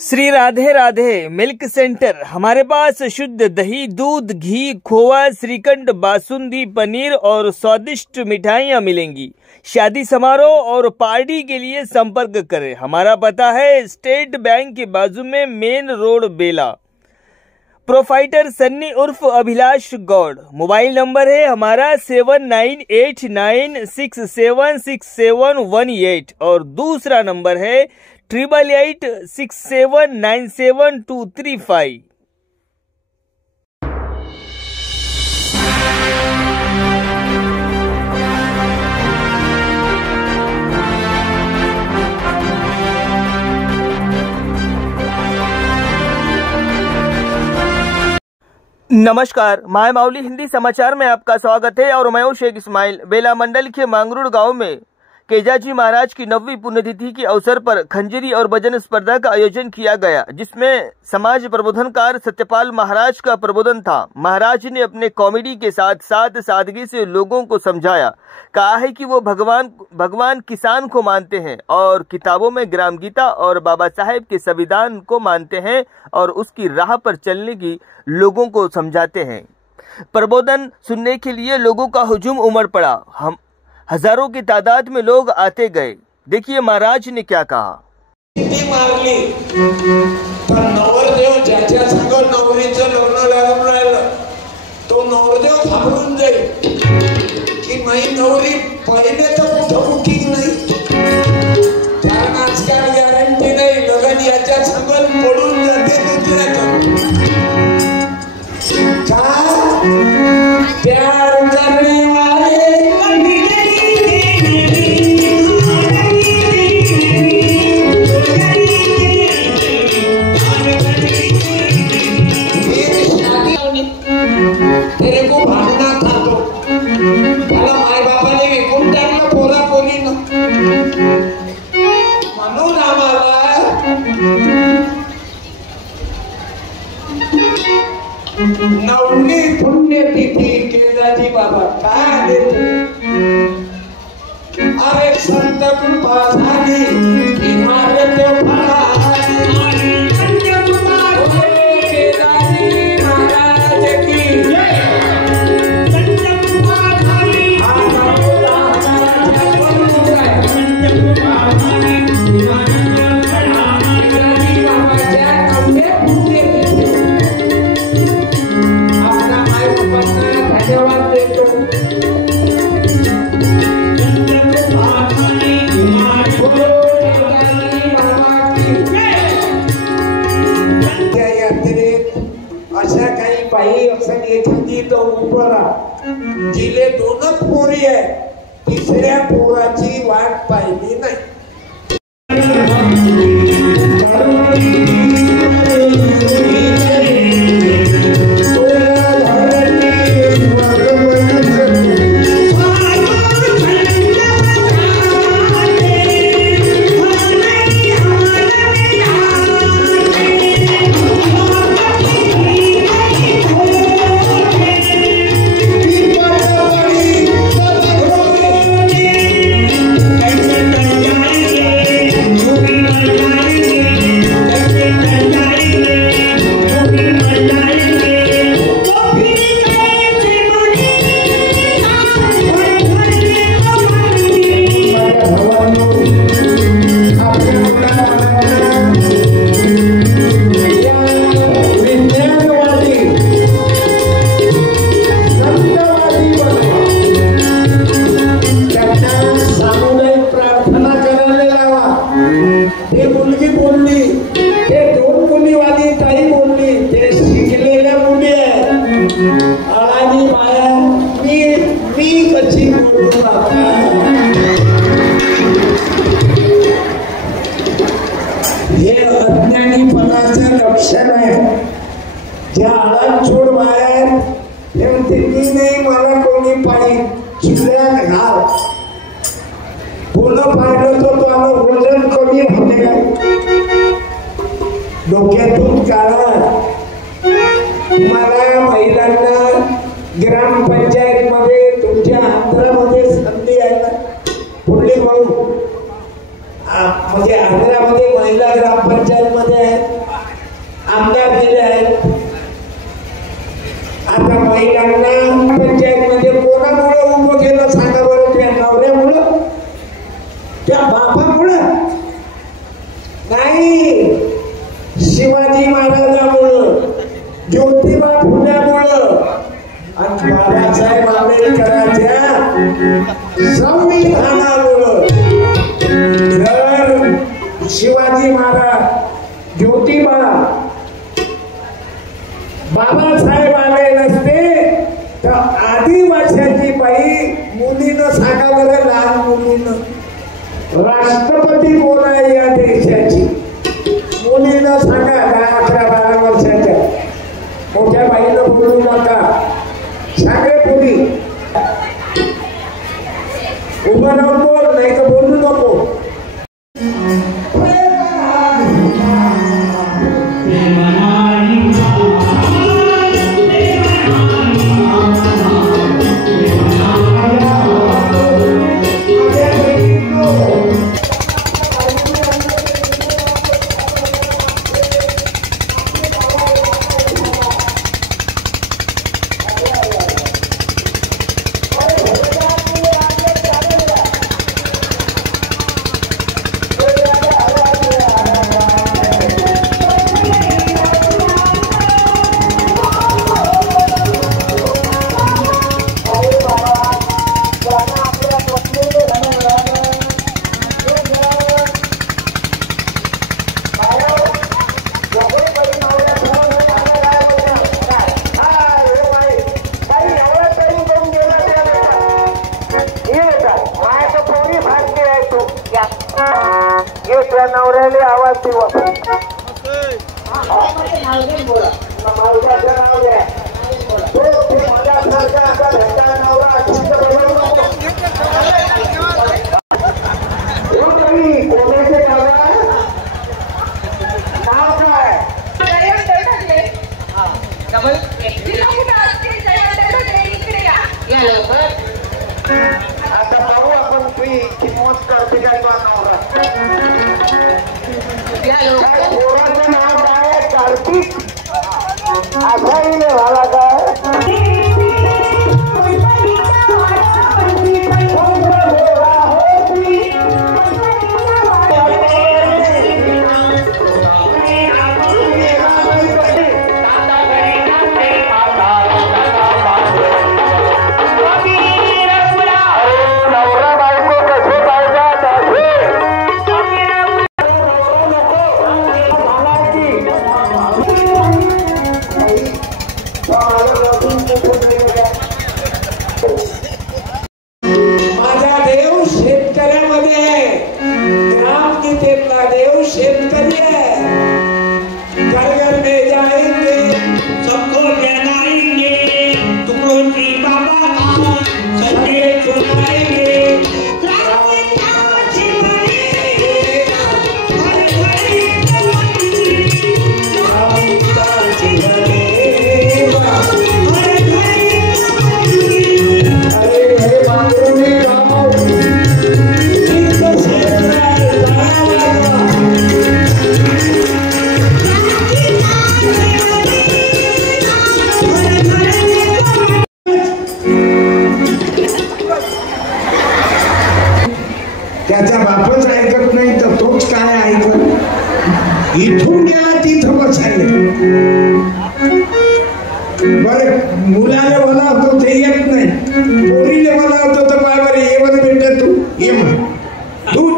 Shri Radhe Radhe milk centre. हमारे pass शुद्ध दही, दूध, घी, खोवा, श्रीखंड, बासुंदी, पनीर और स्वादिष्ट मिठाइयाँ मिलेंगी। शादी समारोह और पार्टी के लिए संपर्क करें। हमारा पता है स्टेट बैंक के बाजू में, मेन रोड, बेला। प्रोफाइटर सन्नी उर्फ अभिलाष गौड़। मोबाइल नंबर है हमारा 7989676718 और दूसरा नंबर है 8886797235। नमस्कार, माय माउली हिंदी समाचार में आपका स्वागत है और मैं हूं शेख इस्माइल। बेला मंडल के मांगरूड़ गांव में केजाजी महाराज की 9वीं पुण्यतिथि के अवसर पर खंजरी और भजन स्पर्धा का आयोजन किया गया, जिसमें समाज प्रबोधनकार सत्यपाल महाराज का प्रबोधन था। महाराज ने अपने कॉमेडी के साथ साथ सादगी से लोगों को समझाया। कहा है कि वो भगवान किसान को मानते हैं और किताबों में ग्राम गीता और बाबा साहेब के संविधान को मानते हैं और उसकी राह पर चलने की लोगों को समझाते हैं। प्रबोधन सुनने के लिए लोगों का हुजूम उमड़ पड़ा। हजारों की तादाद में लोग आते गए। देखिए महाराज ने क्या कहा। मारली पण नवरदेव ज्याच्या संग नवरीचं लग्न लागून राहिलं तो नवरदेव घाबरून जाईल की माझी नवरी पहिले तर कुठं बुकिंग नाही, कारण आजकाल गॅरंटी नाही, लग्न याच्या संग पडून जाते दुसऱ्याचं का प्यार करने वाले तेरे को भागना था तो मला माय बापाने विकून टाकलं पोरा पोरीनं म्हणून आम्हाला नववी पुण्यतिथी केदाजी बाबा काय देते। अरे संत कृपा झाली इमारत जिले दोनच पोरी आहे, तिसऱ्या पोराची वाट पाहिली नाही। हे अज्ञानीपणाचं लक्षण आहे। ज्या आळाचोड बाहेर हे म्हणते मी नाही, मला कोणी पाहिजे, चिकल्यात घाल बोलणं पाहिलं तर तुम्हाला वजन कमी होते का? डोक्यातून काढा। तुम्हाला महिलांना ग्रामपंचायत मध्ये तुमच्या आंध्रामध्ये संधी आहे ना, पुढली भाऊ म्हणजे आंध्रामध्ये महिला ग्रामपंचायत मध्ये आहे, आमदार दिले आहेत. आता महिलांना पंचायत मध्ये कोणामुळे उभं केलं सांगा बरं? त्या नवऱ्यामुळं, त्या बापामुळं नाही, शिवाजी महाराजांमुळं, ज्योतिबा फुल्यामुळं आणि बाबासाहेब आंबेडकरांच्या संविधानामुळं. जर शिवाजी महाराज, ज्योतिबा, बाबासाहेब आले नसते तर आदिवासीची बाई मुलीनं सांगा बरं, लहान मुलीनं राष्ट्रपती कोण आहे या देशाची? मुलीनं सांगा, 10, 11, 12 वर्षाच्या. मोठ्या बाईनं बोलू नका, सांगे पुढी उभं नको, नाही तर बोलू नको. नवऱ्याले आवाज देवा आता पाहू आपण तुझी किंमत करते काय पोराचं नाव काय? कार्तिक. असाही झाला काय? माझा देव शेतकऱ्यामध्ये आहे. ग्रामगीतेतला देव शेतकरी आहे. घर घर में जाएंगे, सबको जगाएंगे, तुमको श्री बाबा का संदेश सुनाएंगे. त्याचा बापच ऐकत नाही तर तोच काय ऐकत? इथून गेला तिथं बसायला. बरं मुलाला बोलावतो ते येत नाही, पोरीला बोलावतो तर बाबा ये बरं बेटा तू ये म्हण, तू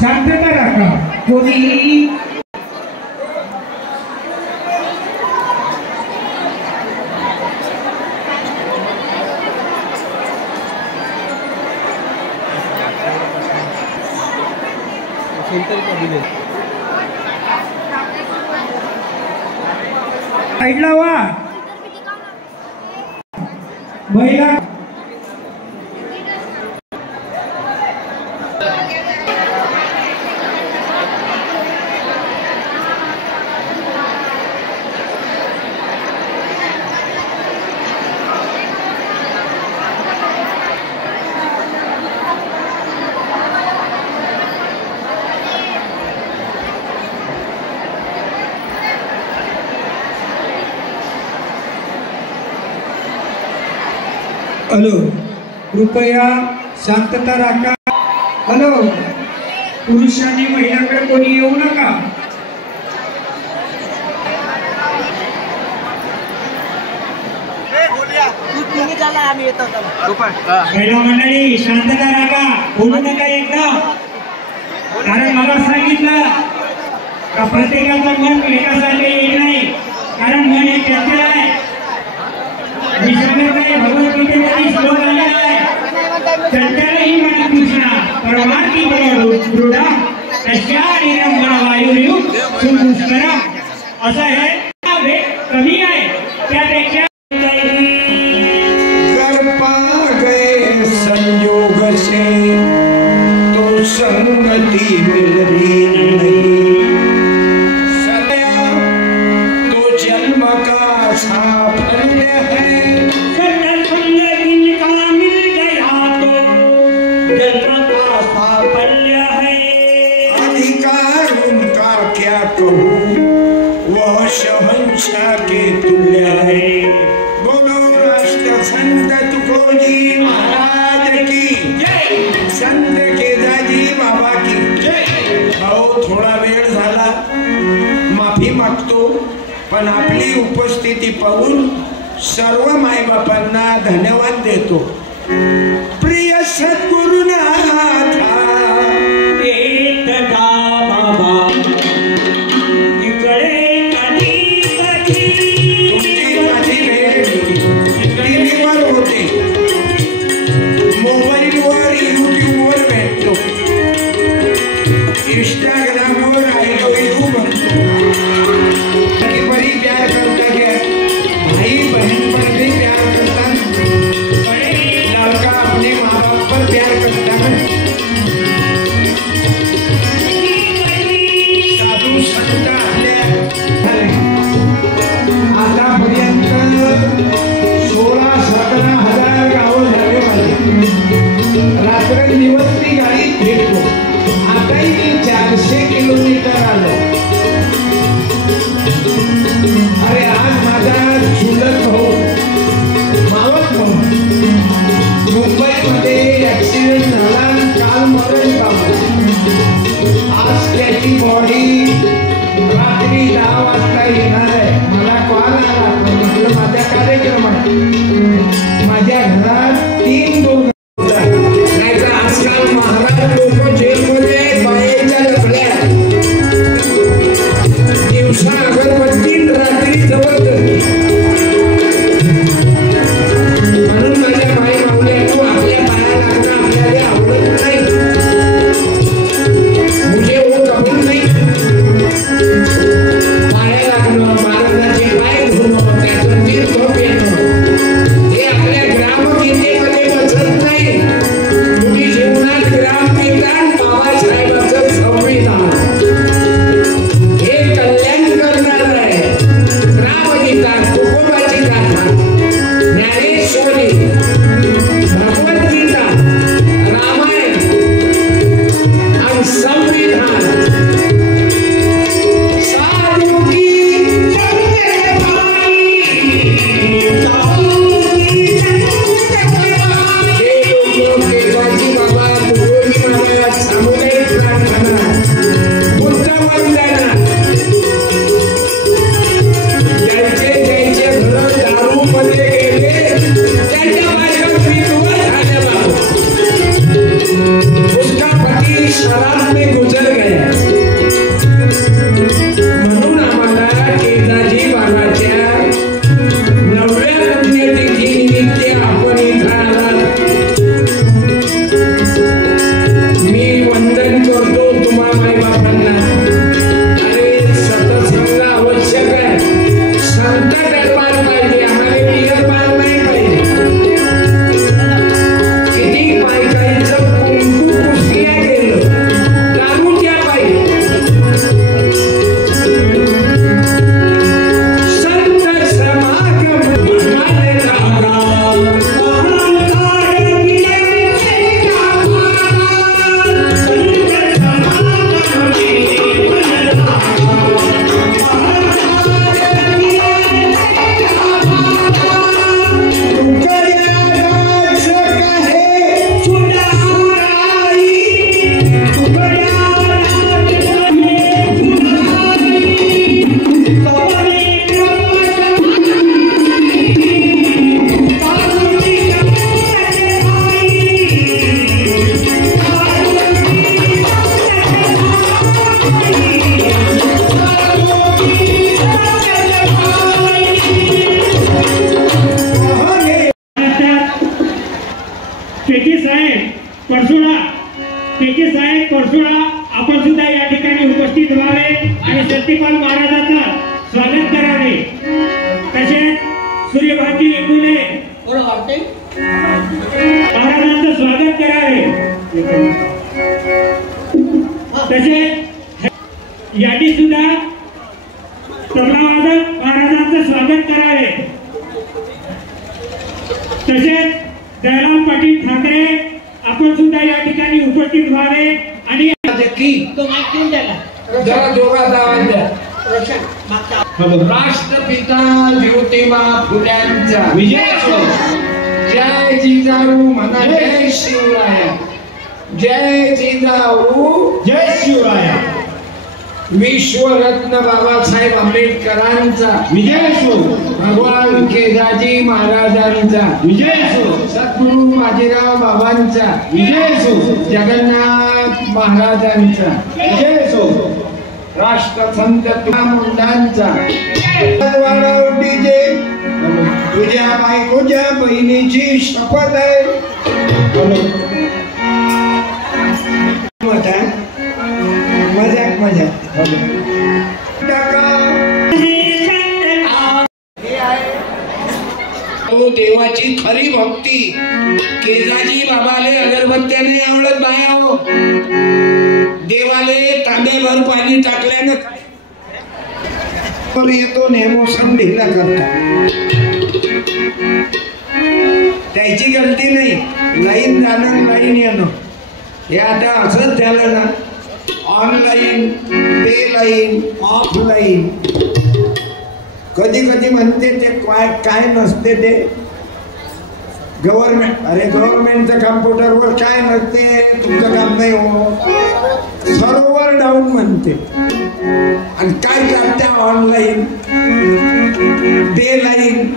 शांतता राखा. कोणी ऐकला वा महिला हॅलो, कृपया शांतता राखा. हॅलो, पुरुषांनी महिलांकडे कोणी येऊ नका. महिला मंडळी शांतता राखा, बोलू नका एकदम. कारण मला सांगितलं का प्रत्येकाचं मन एकासारखं येत नाही, कारण मन हे चंचल आहे. मी सांगत नाही, भगवद्गीतेमध्ये श्लोक आलेला आहे, चंचल ही मन कृष्णा परमार्थी दृढा तस्या शरीरम वायुर्यु सुपुष्करा. असं हे कमी आहे, त्यापेक्षा संयोग से तो संगति मिल रही नहीं, सदा तो जन्म का साफल्य है. जिनका मिल गया तो जन्म का साफल्य है. अधिकार उनका क्या कहूँ, वह शहंशाह के तुल्य है. बोलो राष्ट्र संत तुकोजी महाराज की जय, संत केदारजी बाबा की जय. भाऊ, थोडा वेळ झाला, माफी मागतो, पण आपली उपस्थिती पाहून सर्व मायबापांना धन्यवाद देतो. प्रिय सद्गुरुनाथ मोबाईलवर यूट्यूबवर भेटतो, इंस्टाग्रामवर बड़ी प्यार करता है. भाई बहन पर भी प्यार करता है, लड़का अपने माँ बाप पर प्यार करता है. आणि शक्तिपाल महाराजांचं स्वागत करावे। तसेच सूर्यभारती निघुले महाराजांचं स्वागत करावे। तसेच यादी सुद्धा तबलावादक महाराजांचं स्वागत करावे। तसेच दयाराम पाटील ठाकरे आपण सुद्धा या ठिकाणी उपस्थित व्हावे आणि जरा जोरात आवाज द्या। राष्ट्रपिता ज्योतिबा फुल्यांचा विजय असो। जय जिजाऊ म्हणा, जय शिवराया, जय जिजाऊ, जय शिवराया। विश्वरत्न बाबासाहेब आंबेडकरांचा विजय असो। भगवान केदाजी महाराजांचा विजय असो। सद्गुरू बाजीराव बाबांचा विजय असो। जगन्नाथ महाराजांचा विजय असो। राष्ट्रसंत मुंडांचा डीजे तुझ्या बायकोच्या बहिणीची शपथ आहे। मजाक मजाक देवाची खरी भक्ती। केदाजी बाबाले अगरबत्त्या नाही आवडत बाया हो। देवाले तांब्याभर पाणी टाकल्यानं येतो नेमोसन ढिला करता। त्याची गलती नाही, लाईन जाणं लाईन येणं हे आता असंच झालं ना। ऑनलाईन, पे लाईन, ऑफलाईन। कधी कधी म्हणते ते काय नसते ते गव्हर्नमेंट। अरे गव्हर्नमेंटच्या कम्प्युटरवर काय नसते, तुमचं काम नाही हो। सर्व्हर डाऊन म्हणते आणि काय करते ऑनलाईन, पे लाईन।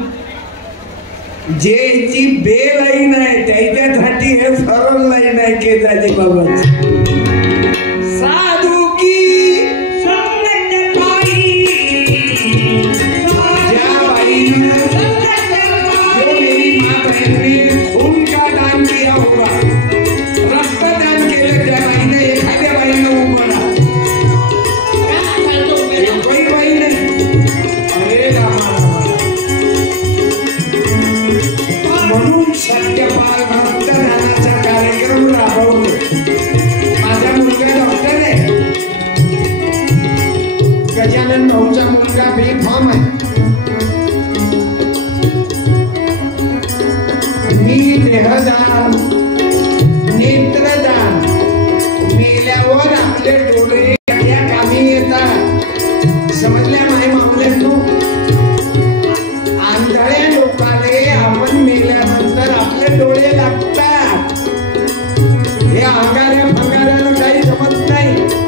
जे ती बे लाईन आहे त्याच्यासाठी हे सरळ लाईन आहे केदाजी बाबाची। साधू की भाऊचा मुलगा बेफॉर्म आहे। मी देहदान, नेत्रदान, मेल्यावर आपले डोळे या कामी येतात। समजल्या माय मावल्यांनो? आंधळ्या लोकाले आपण मेल्यानंतर आपले डोळे लागतात। हे अंगाऱ्या फंगाऱ्यानं काही जमत नाही।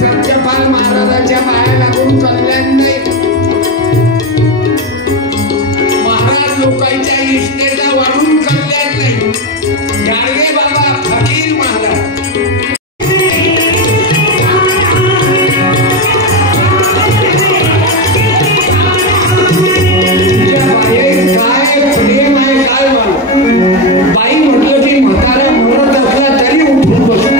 सत्यपाल महाराजांच्या पाया लागून कल्याण नाही। महाराज लोकांच्या इष्टेचा वाढून कल्याण नाही। गाडगे बाबा फकीर महाराज काय प्रेम आहे काय बाई म्हटलं की म्हातारा मरत असला तरी उठून बसतो।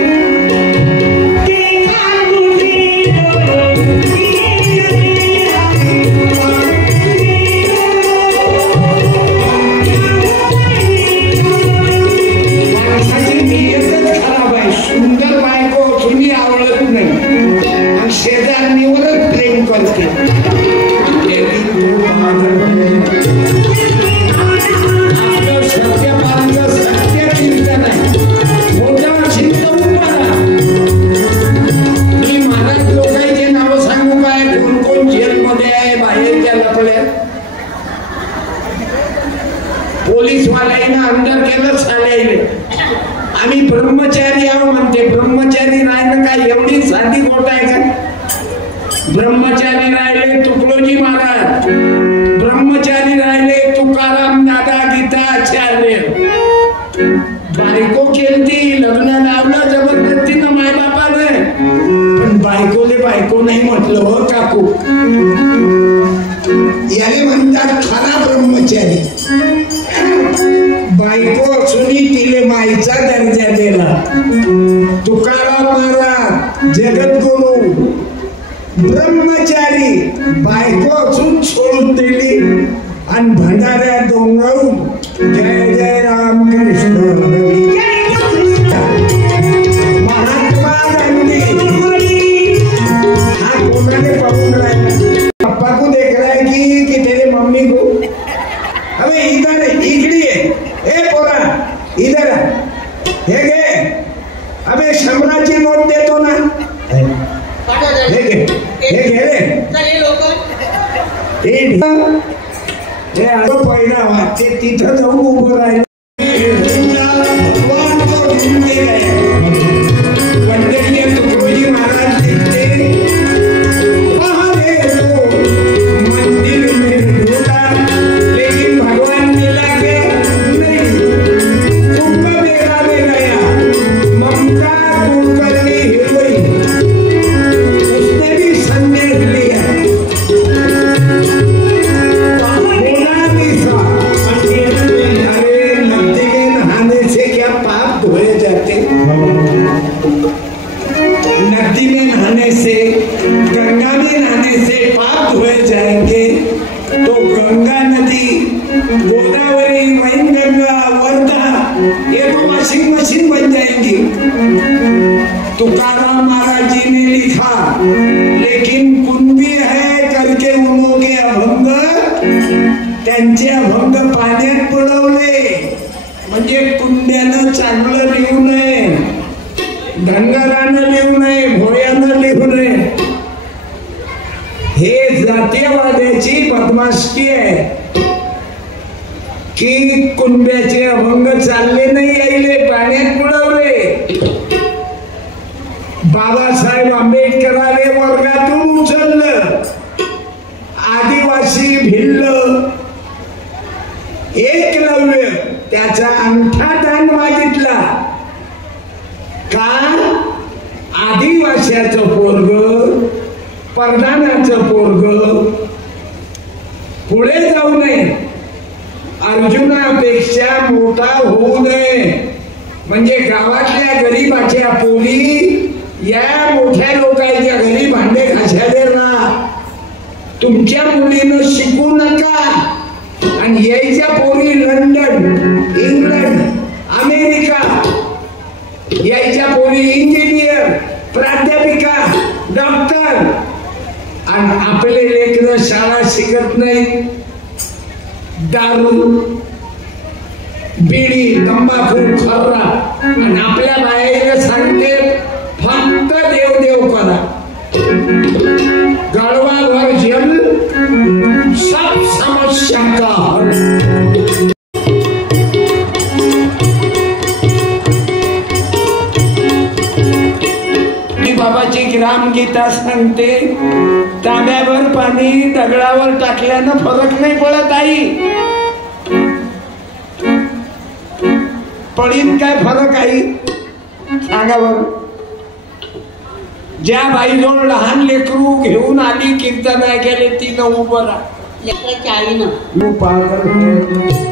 सुंदर बायको तुम्ही आवडत नाही आणि शेजारणीवरच प्रेम करते। आपलं सत्यपालचं सत्य कीर्तन आहे। मोठा चिंतवून बघा। मी महाराज लोकांचे नाव सांगू काय? कोण कोण जेलमध्ये आहे, बाहेरच्या लपड्यात पोलीसवाल्यानं अंदर केलं साल्याने। आम्ही ब्रह्मचारी आहो म्हणते। ब्रह्मचारी राहिलं काय एवढी साधी गोष्ट आहे का? ब्रह्मचारी राहिले तुकडोजी महाराज, ब्रह्मचारी राहिले तुकाराम दादा गीताचार्य। बायको केलती, लग्न लावलं जबरदस्तीनं माय बापाने, पण बायकोले बायको नाही म्हटलं हो काकू। याने म्हणतात खरा ब्रह्मचारी। बायको असूनही तिले माईचा दर्जा दिला। तुकाराम महाराज जगद्गुरु ब्रह्मचारी बायको असून सोडून दिली आणि भंडाऱ्या डोंगरावून जय जय राम कृष्ण हरी महात्मा गांधी हा कोणाने पाहून राहिला? पप्पा को देख रहा है कि तेरे मम्मी को? अबे इधर इकड़ी है, ए पोरा इधर हे घे, अबे 100ची नोट देतो ना, हे घे रे, हे आलो पहिला वाटते तिथं जाऊन उभं राहिलं. वंदनीय तुकडोजी महाराज लिखते मंदिर में ढूंढा लेकिन भगवान मिला के नहीं. कुंभ मेला में गया, ममता कुलकर्णी हीरोइन, उसने भी संदेश लिया. अरे नदी में नहाने से क्या पाप धोए जाते? नदी में नहाने से, गंगा में नहाने से पाप धोए जाएंगे तो गंगा नदी, गोदावरी, वैनगंगा, वर्धा ये तो वॉशिंग मशीन बन जाएंगी. तुकाराम महाराज जी ने लिखा, लेकिन कुंभी है करके उन्होंने अभंग, त्यांचे अभंग पाण्यात बुडवले. म्हणजे कुंड्यानं चांगलं लिहू नये, धनगरानं लिहू नये, भोयानं लिहू नये. हे जातीयवाद्याची बदमाशी आहे की कुंड्याचे अभंग चालले नाही, यायले पाण्यात बुडवले. बाबासाहेब आंबेडकरांनी वर्गातून उचललं. आदिवासी भिल्ल एकलव्य त्याचा अंगठा दान मागितला. का? आदिवाशाचं पोरग, परदानाचं पोरग पुढे जाऊ नये, अर्जुनापेक्षा मोठा होऊ नये. म्हणजे गावातल्या गरीबाच्या पोरी या मोठ्या लोकांच्या घरी भांडे घासायला राहा. तुमच्या मुलीनं शिकू नका आणि यायच्या पोरी लंडन, इंग्लंड, अमेरिका, यायच्या पोरी इंजिनियर, प्राध्यापिका, डॉक्टर, आणि आपले लेकरं शाळा शिकत नाही. दारू, बिडी, तंबाखू, खर्रा, आणि आपल्या बाहेर सांगते फक्त देव देव करा. गड़वा भर जल सब समस्या का हल. बाबाची ग्रामगीता सांगते, तांब्यावर पाणी दगडावर टाकल्यानं फरक नाही पडत. आई पडीन काय फरक? आई सांगा बर. ज्या बाईजवळ लहान लेकरू घेऊन आली कीर्तन ऐकायला, तिनं उभं राहा. लेकराच्या आईनं पागल